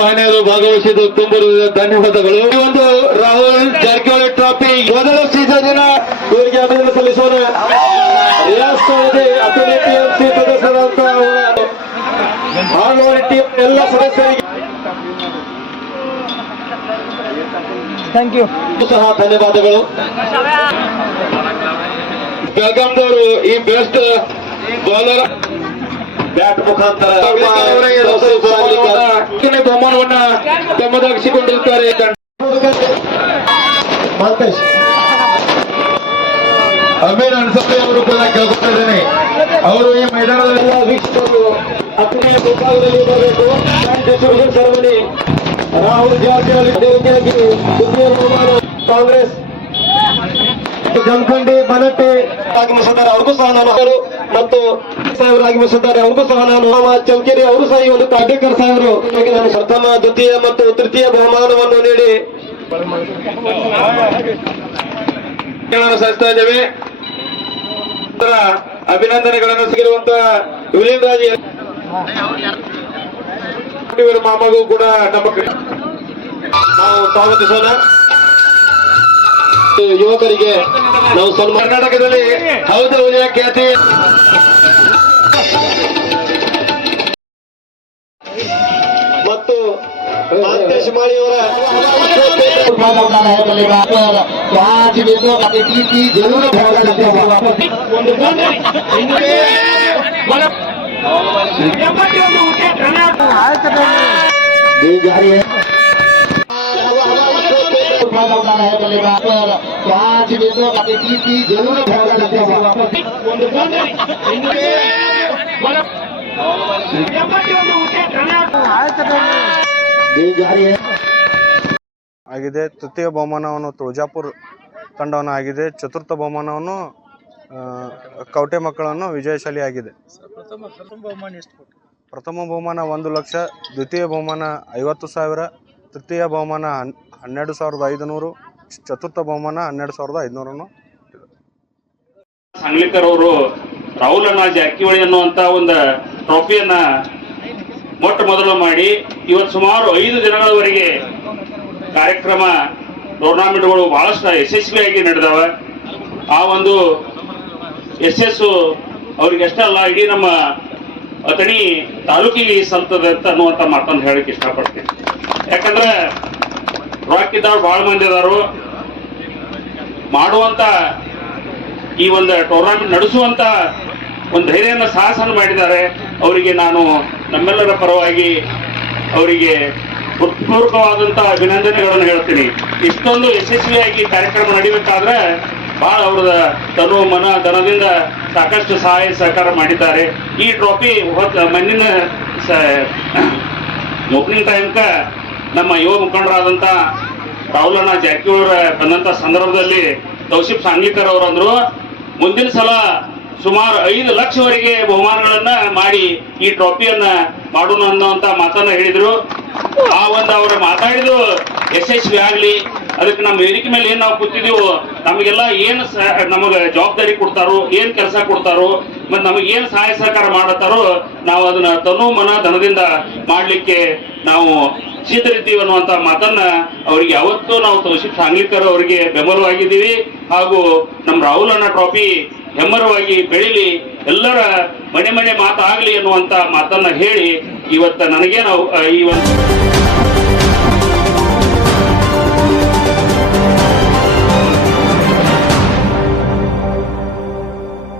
ಮಹನೀಯರು ಭಾಗವಹಿಸಿದ್ದು ತುಂಬ ಧನ್ಯವಾದಗಳು. ಈ ಒಂದು ರಾಹುಲ್ ಜಾರಕಿಹೊಳಿ ಟ್ರಾಫಿ ಮೊದಲ ಸೀಸನ್ ಇವರಿಗೆ ಅಭಿನಂದನೆ ಸಲ್ಲಿಸೋಣ. ಟಿಎಂಸಿ ಸದಸ್ಯರಾದಂತ ಆಳ್ವಾಡಿ ಟೀಮ್ ಎಲ್ಲ ಸದಸ್ಯರಿಗೆ ಥ್ಯಾಂಕ್ ಯು ಸಹ ಧನ್ಯವಾದಗಳು. ಬೆಳಗಾಂದವರು ಈ ಬೆಸ್ಟ್ ಬೌಲರ್ ಬ್ಯಾಟ್ ಮುಖಾಂತರ ಬಹುಮಾನವನ್ನ ತಮ್ಮದಾಗಿಸಿಕೊಂಡಿರುತ್ತಾರೆ. ಅಮೀರ್ ಅನ್ಸಾರಿ ಅವರು ಕೂಡ ಕೇಳ್ಕೊತಾ ಇದ್ದೇನೆ, ಅವರು ಈ ಮೈದಾನದಲ್ಲ ವೀಕ್ಷಕರು ಹತ್ತನೇ ಮುಂಭಾಗದಲ್ಲಿ ಬರಬೇಕು. ಡಿಸ್ಟ್ರಿಬ್ಯೂಷನ್ ಸೆರೆಮನಿ ರಾಹುಲ್ ಜಾರಕಿಹೊಳಿ ದ್ವಿತೀಯ ಬಹುಮಾನ ಕಾಂಗ್ರೆಸ್ ಜಮಖಂಡಿ ಬನಟ್ಟಿ ಆಗಮಿಸಿದ್ದಾರೆ, ಅವ್ರಿಗೂ ಸಹ ನಾನು ಮತ್ತು ಸಾಹೇಬರು ಆಗಮಿಸಿದ್ದಾರೆ, ಅವ್ರಿಗೂ ಸಹ ನಾನು ಚೌಕೇರಿ ಅವರು ಸಹ ಈ ಒಂದು ಕಾಟೇಕರ್ ಸಾಹೇಬರು ನಾನು ಪ್ರಥಮ ದ್ವಿತೀಯ ಮತ್ತು ತೃತೀಯ ಬಹುಮಾನವನ್ನು ನೀಡಿ ಸಲ್ಲಿಸ್ತಾ ಇದ್ದೇವೆ. ಅಭಿನಂದನೆಗಳನ್ನು ಸಿಗಿರುವಂತಹ ವಿಲಿಯನ್ ರಾಜ್ ಮಾಮಗೂ ಕೂಡ ನಮ್ಮ ನಾವು ಸ್ವಾಗತಿಸೋಣ. ಯುವಕರಿಗೆ ನಾವು ಕರ್ನಾಟಕದಲ್ಲಿ ಹೌದು ಉದಯ ಖ್ಯಾತಿ ಮತ್ತು ಮಾಂತೇಶ್ ಮಾಳಿಯವರ ಆಗಿದೆ. ತೃತೀಯ ಬಹುಮಾನವನ್ನು ತುಳಜಾಪುರ ತಂಡವನ್ನು ಆಗಿದೆ. ಚತುರ್ಥ ಬಹುಮಾನವನ್ನು ಕವಟೆ ಮಕ್ಕಳನ್ನು ವಿಜಯಶಾಲಿ ಆಗಿದೆ. ಪ್ರಥಮ ಬಹುಮಾನ 1 ಲಕ್ಷ, ದ್ವಿತೀಯ ಬಹುಮಾನ 50,000, ತೃತೀಯ ಬಹುಮಾನ 12,500, ಚತುರ್ಥ ಬಹುಮಾನ 12,500. ಸಾಂಗ್ಲಿಕರ್ ಅವರು ರಾಹುಲ್ ಅಣ್ಣ ಜಾರಕಿಹೊಳಿ ಅನ್ನುವಂತ ಒಂದು ಟ್ರೋಫಿಯನ್ನ ಮೊಟ್ಟ ಮೊದಲು ಮಾಡಿ ಇವತ್ತು ಸುಮಾರು 5 ದಿನಗಳವರೆಗೆ ಕಾರ್ಯಕ್ರಮ ಟೂರ್ನಾಮೆಂಟ್ಗಳು ಬಹಳಷ್ಟು ಯಶಸ್ವಿಯಾಗಿ ನಡೆದಾವ. ಆ ಒಂದು ಯಶಸ್ಸು ಅವ್ರಿಗೆ ಅಷ್ಟೇ ಅಲ್ಲ, ಇಡೀ ನಮ್ಮ ಅಥಣಿ ತಾಲೂಕಿಗೆ ಸಲ್ತದೆ ಅಂತ ಅನ್ನುವಂಥ ಮಾತನ್ನು ಹೇಳಕ್ ಇಷ್ಟಪಡ್ತೀನಿ. ಯಾಕಂದ್ರೆ ರಾಕ್ ಇದ್ದವ್ರು ಬಹಳ ಮಂದಿ ಇದಾರು, ಮಾಡುವಂತ ಈ ಒಂದು ಟೂರ್ನಾಮೆಂಟ್ ನಡೆಸುವಂತ ಒಂದು ಧೈರ್ಯನ ಸಾಹಸನ ಮಾಡಿದ್ದಾರೆ. ಅವರಿಗೆ ನಾನು ನಮ್ಮೆಲ್ಲರ ಪರವಾಗಿ ಅವರಿಗೆ ಹೃತ್ಪೂರ್ವಕವಾದಂತ ಅಭಿನಂದನೆಗಳನ್ನು ಹೇಳ್ತೀನಿ. ಇಷ್ಟೊಂದು ಯಶಸ್ವಿಯಾಗಿ ಕಾರ್ಯಕ್ರಮ ನಡೀಬೇಕಾದ್ರೆ ಬಹಳ ಅವ್ರದ ತನು ಮನ ಧನದಿಂದ ಸಾಕಷ್ಟು ಸಹಾಯ ಸಹಕಾರ ಮಾಡಿದ್ದಾರೆ. ಈ ಟ್ರೋಫಿ ಮಣ್ಣಿನ ಓಪನಿಂಗ್ ಟೈಮ್ಕ ನಮ್ಮ ಯುವ ಮುಖಂಡರಾದಂತ ರಾಹುಲ್ ಅಣ್ಣ ಜಾರಕಿಹೊಳಿ ಬಂದಂತ ಸಂದರ್ಭದಲ್ಲಿ ತೌಸಿಫ್ ಸಾಂಗ್ಲಿಕರ್ ಅವರು ಅಂದ್ರು, ಮುಂದಿನ ಸಲ ಸುಮಾರು 5 ಲಕ್ಷವರೆಗೆ ಬಹುಮಾನಗಳನ್ನ ಮಾಡಿ ಈ ಟ್ರೋಫಿಯನ್ನ ಮಾಡೋಣ ಅನ್ನುವಂತ ಮಾತನ್ನ ಹೇಳಿದ್ರು. ಆ ಒಂದು ಅವರು ಮಾತಾಡಿದ್ರು ಯಶಸ್ವಿ ಆಗ್ಲಿ. ಅದಕ್ಕೆ ನಮ್ಮ ವೇದಿಕೆ ಮೇಲೆ ಏನ್ ನಾವು ಕೂತಿದೀವೋ ನಮಗೆಲ್ಲ ಏನು ನಮಗ ಜವಾಬ್ದಾರಿ ಕೊಡ್ತಾರೋ, ಏನ್ ಕೆಲಸ ಕೊಡ್ತಾರೋ, ಮತ್ತೆ ನಮಗೆ ಏನ್ ಸಹಾಯ ಸಹಕಾರ ಮಾಡತ್ತಾರೋ ನಾವು ಅದನ್ನ ತನು ಮನ ಧನದಿಂದ ಮಾಡ್ಲಿಕ್ಕೆ ನಾವು ಸಿದ್ಧರಿದ್ದೀವಿ ಅನ್ನುವಂತ ಮಾತನ್ನ ಅವರಿಗೆ ಯಾವತ್ತೂ ನಾವು ತೌಸಿಫ್ ಸಾಂಗ್ಲಿಕರ್ ಅವರಿಗೆ ಬೆಂಬಲವಾಗಿದ್ದೀವಿ. ಹಾಗೂ ನಮ್ಮ ರಾಹುಲ್ ಅಣ್ಣ ಟ್ರೋಫಿ ಹೆಮ್ಮರವಾಗಿ ಬೆಳಿಲಿ, ಎಲ್ಲರ ಮನೆ ಮನೆ ಮಾತಾಗ್ಲಿ ಅನ್ನುವಂತ ಮಾತನ್ನ ಹೇಳಿ ಇವತ್ತ ನನಗೆ ನಾವು ಈ ಒಂದು